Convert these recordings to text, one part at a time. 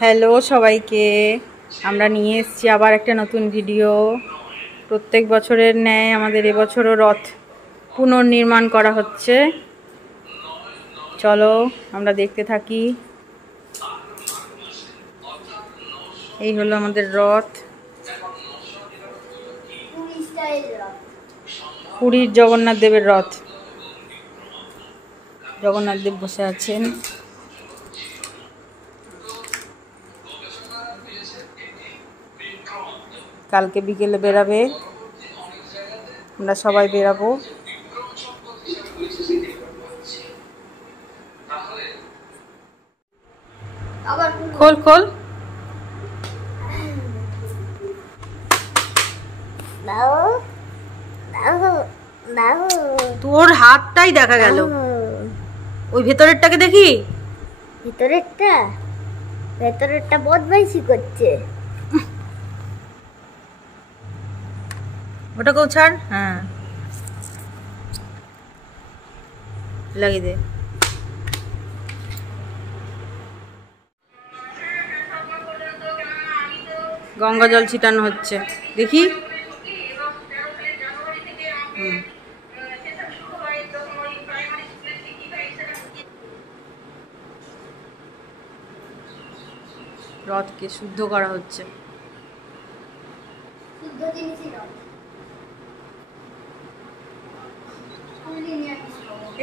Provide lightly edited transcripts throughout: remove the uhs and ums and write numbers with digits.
Hello সবাইকে, আমরা নিয়ে এসেছি আবার একটা নতুন ভিডিও। প্রত্যেক বছরের ন্যায় আমাদের এবছরও রথ পুনর্নির্মাণ করা হচ্ছে। চলো আমরা দেখতে থাকি। এই হলো আমাদের রথ, পুরীর জগন্নাথ দেবের রথ। জগন্নাথ দেব বসে আছেন। কালকে বিকেলে বেরাবে, আমরা সবাই বেরাবো। খোল খোল, তোর হাতটাই দেখা গেল। ওই ভেতরেরটাকে দেখি। ভেতরেরটা বদমাইশি করছে। ওটাকেও ছাড়। হ্যাঁ, লাগিয়ে দে। গঙ্গা জল ছিটানো হচ্ছে, দেখি। রথকে শুদ্ধ করা হচ্ছে।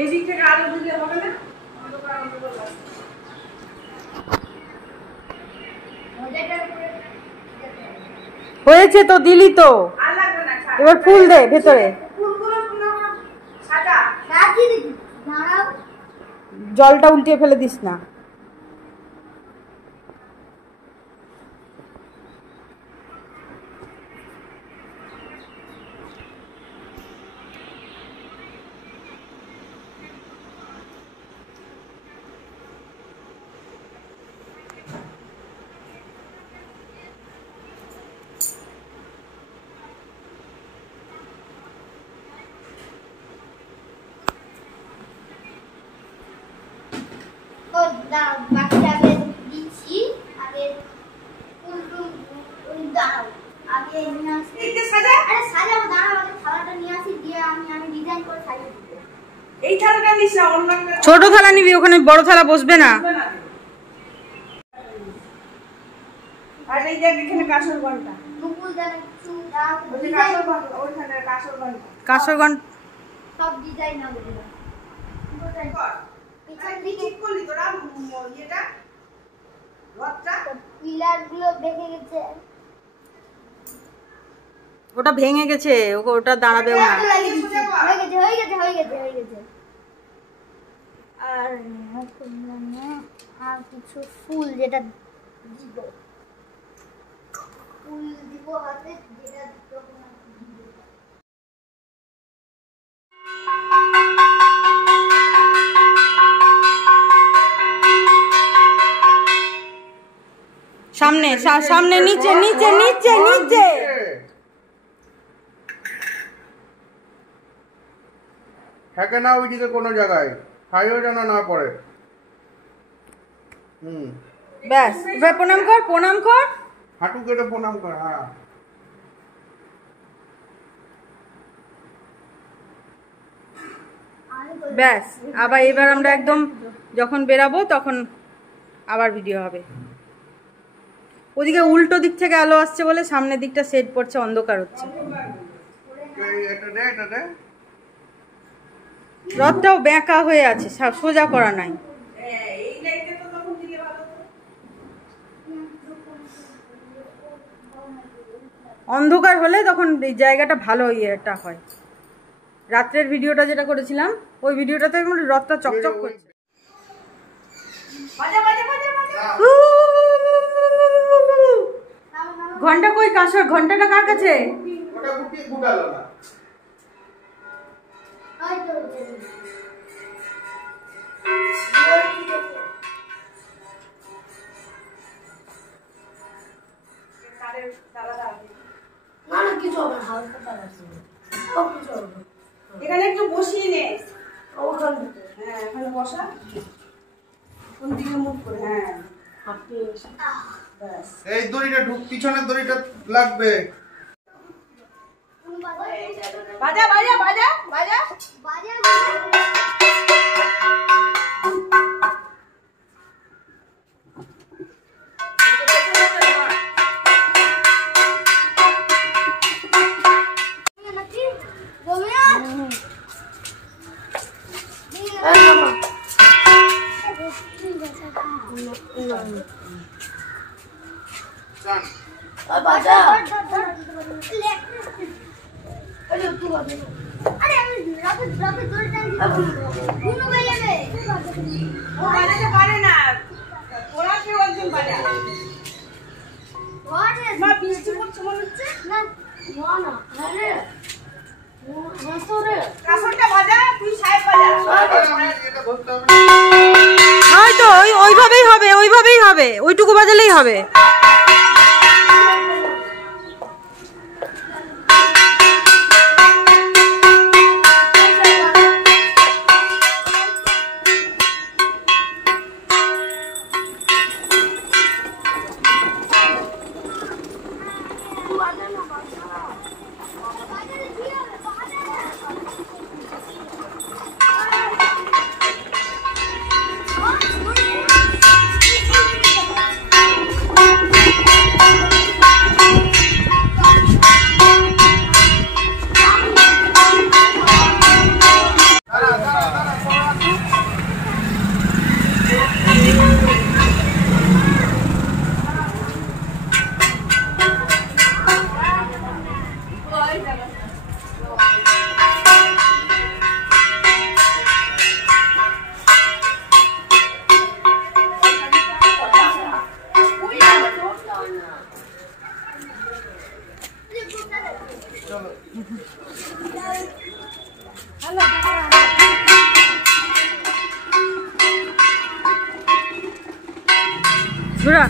এই দিক থেকে আলো দিলে হবে না? হয়েছে তো, দিলি তো, এবার ফুল দে ভেতরে। জলটা উল্টিয়ে ফেলে দিস না। ছোট থালা নিবি, ওখানে বড় থালা বসবে না। কাঁসর ঘন্টা সব ডিজাইন হবে। ওটা ভেঙে গেছে, ওটা দাঁড়াবেও না। আর কিছু ফুল যেটা দিব, ফুল দিব হাতে, যেটা সামনে সামনে, নিচে নিচে নিচে নিচে। থাকে না ওইদিকে কোনো জায়গায়, খাইও যেন না পড়ে। ব্যাস, প্রণাম কর, প্রণাম কর, হাঁটু কেটে প্রণাম কর। হ্যাঁ, ব্যাস। আবার এবার আমরা একদম যখন বেরাবো তখন আবার ভিডিও হবে। ওদিকে উল্টো দিক থেকে আলো আসছে বলে সামনের দিকটা সেট পড়ছে, অন্ধকার হচ্ছে। রথটাও বেঁকা হয়ে আছে, সোজা করা নাই। অন্ধকার হলে তখন এই জায়গাটা ভালো ইয়েটা হয়। রাত্রের ভিডিওটা যেটা করেছিলাম, ওই ভিডিওটাতে রথটা চকচক করছে। ঘন্টা কই? কাঁসর ঘন্টাটা কার কাছে? এখানে একটু বসিয়ে নে। হ্যাঁ, এখানে বসা। কোন দিকে মুখ করে? হ্যাঁ, এই দড়িটা পিছনের দড়িটা লাগবে। বাজা বাজা বাজা বাজা বাজা হয়তো ওইভাবেই হবে, ওইভাবেই হবে, ওইটুকু বাজালেই হবে। ঘোরা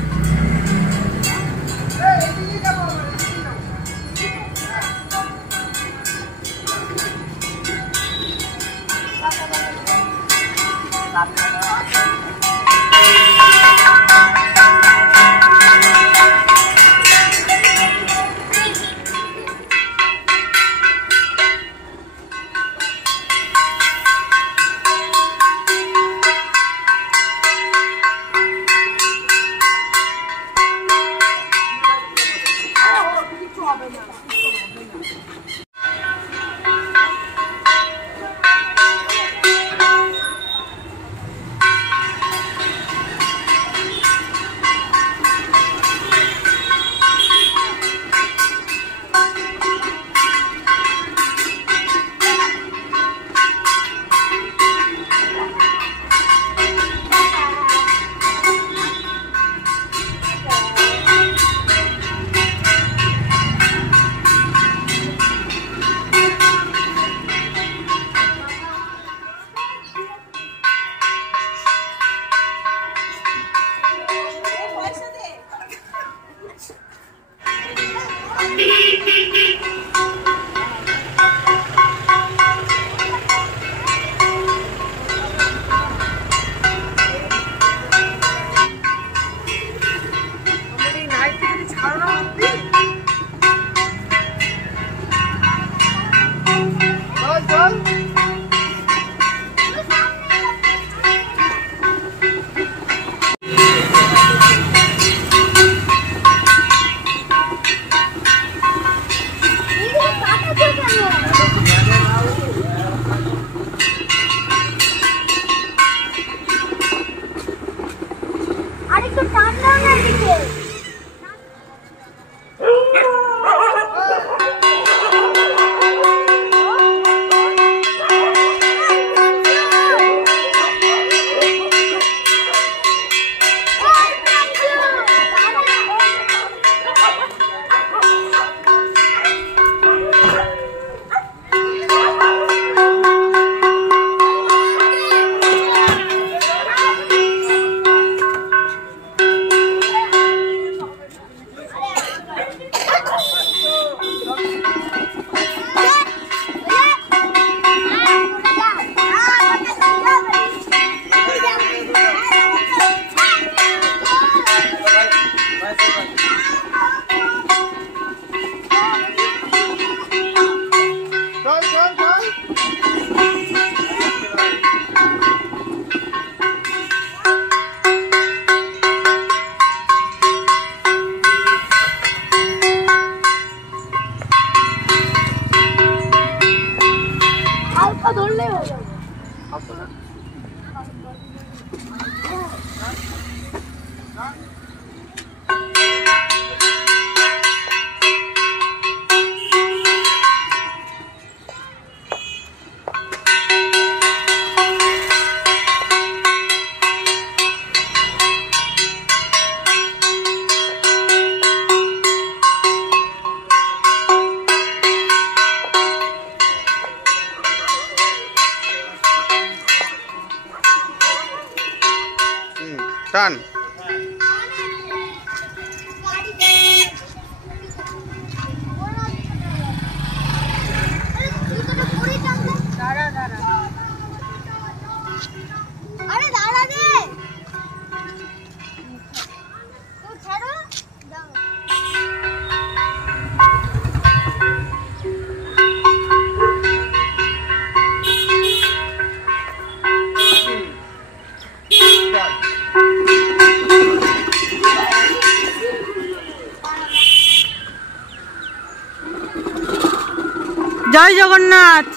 জয় জগন্নাথ।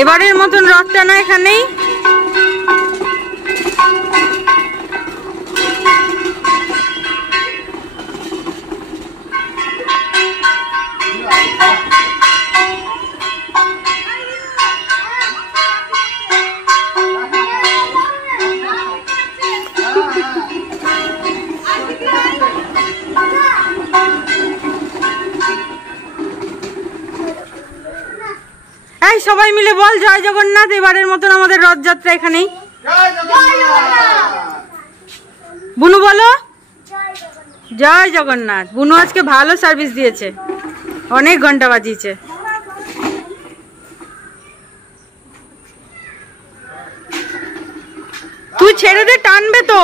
এবারের মতন রথ টানা এখানেই। এই সবাই মিলে বল জয় জগন্নাথ। এবারের মতন আমাদের রথযাত্রা এখানেই। বুনু বলো জয় জগন্নাথ। বুনু আজকে ভালো সার্ভিস দিয়েছে, অনেক ঘন্টা বাজিয়েছে। তুই ছেড়ে দে, টানবে তো।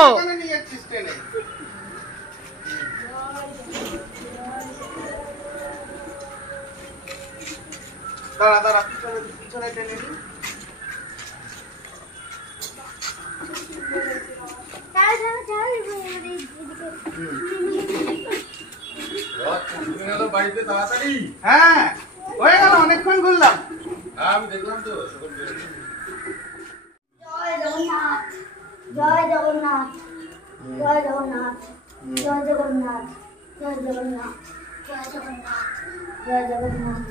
দাঁড়া দাঁড়া, পিছনে টেনে নি। হ্যাঁ হয়ে গেল, অনেকক্ষণ ঘুরলাম। আমি দেখলাম তো। জয় জগন্নাথ, জয় জগন্নাথ, জয় জগন্নাথ, জয় জগন্নাথ, জয় জগন্নাথ, জয় জগন্নাথ, জয় জগন্নাথ,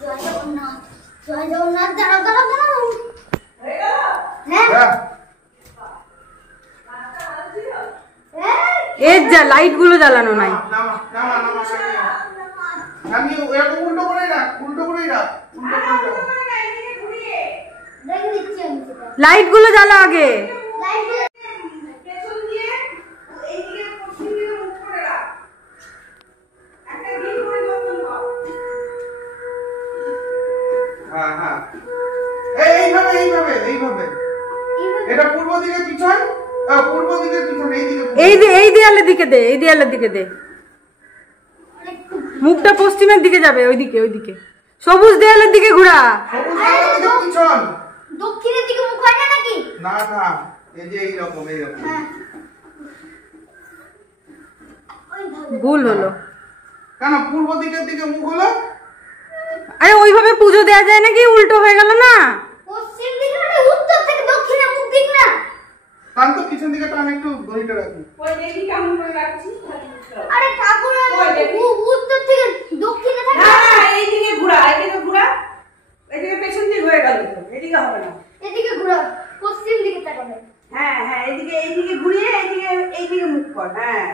জয় জগন্নাথ, জয় জগন্নাথ। দাঁড়াও দাঁড়াও দাঁড়াও। হ্যাঁ এর যা লাইট গুলো জ্বালানো নাই। আমি উল্টো করে রাখ, উল্টো করে রাখ, উল্টো করে রাখ। দেখে দিচ্ছি আমি সেটা। লাইট গুলো জ্বালা আগে। হ্যাঁ হ্যাঁ, এইভাবে এইভাবে এইভাবে। এটা পূর্ব দিকে পিছন, পূর্ব দিকে পিছন, এই দিকে। এই দেয়ালের দিকে দে, এই দেয়ালের দিকে দে। মুখটা পশ্চিমের দিকে যাবে, ওইদিকে ওইদিকে। সবুজ দেয়ালের দিকে ঘোরা। সবুজ দেয়ালের দিকে পিছন। দক্ষিণের দিকে মুখ হয় না নাকি? না না, এই যে এইরকম এইরকম। হ্যাঁ ওইভাবে। ভুল হলো। কেন পূর্ব দিকের দিকে মুখ হলো? আরে ওইভাবে পুজো দেয়া যায় নাকি? উল্টো হয়ে গেল না। পশ্চিম দিকে মানে উত্তর থেকে দক্ষিণে মুখ দিক না। কান তো পিছন দিকে টান, একটু ঘড়িটা রাখি। আরে ঠাকুর উত্তর থেকে দক্ষিণে থাকে। এইদিকে ঘোরা, এইদিকে ঘোরা। এইদিকে পেছন দিকে হয়ে গেল তো, এদিকে হবে না। এদিকে ঘুরো, পশ্চিম দিকে তাকাবে। হ্যাঁ হ্যাঁ, এইদিকে ঘুরিয়ে এইদিকে মুখ কর। হ্যাঁ,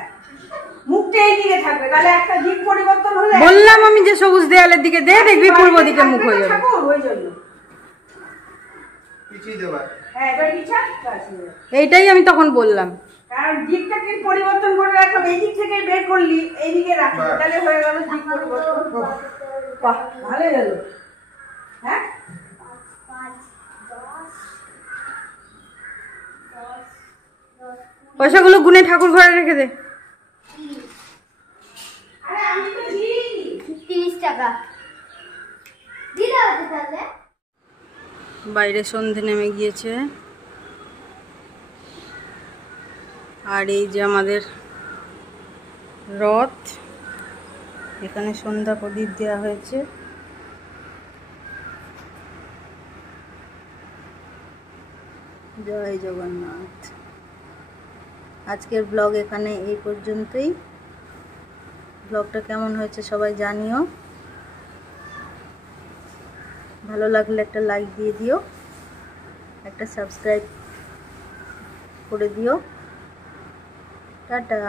মুখটা এইদিকে থাকবে, তাহলে একটা দিক পরিবর্তন হলে। বললাম আমি যে সবুজ দেয়ালের দিকে দে, দেখবি পূর্ব দিকে মুখ হয়ে যাবে। ওই জন্য পিছিয়ে দেবা। হ্যাঁ, এটা পিছা। এইটাই আমি তখন বললাম, কারণ দিকটাকে পরিবর্তন করে রাখলাম। এই দিক থেকে বের করলি, এইদিকে রাখলি, তাহলে হয়ে গেল দিক পরিবর্তন। বাহ, ভালো গেল। হ্যাঁ, 5, 10, পয়সাগুলো গুনে ঠাকুর ঘরে রেখে দে। 30 টাকা দিলে হবে তাহলে। বাইরে সন্ধে নেমে গিয়েছে, আর এই যে আমাদের রথ, এখানে সন্ধ্যা প্রদীপ দেওয়া হয়েছে। জয় জগন্নাথ। আজকের ব্লগ এখানে এই পর্যন্তই। ব্লগটা কেমন হয়েছে সবাই জানিও। ভালো লাগলে একটা লাইক দিয়ে দিও, একটা সাবস্ক্রাইব করে দিও। টাটা।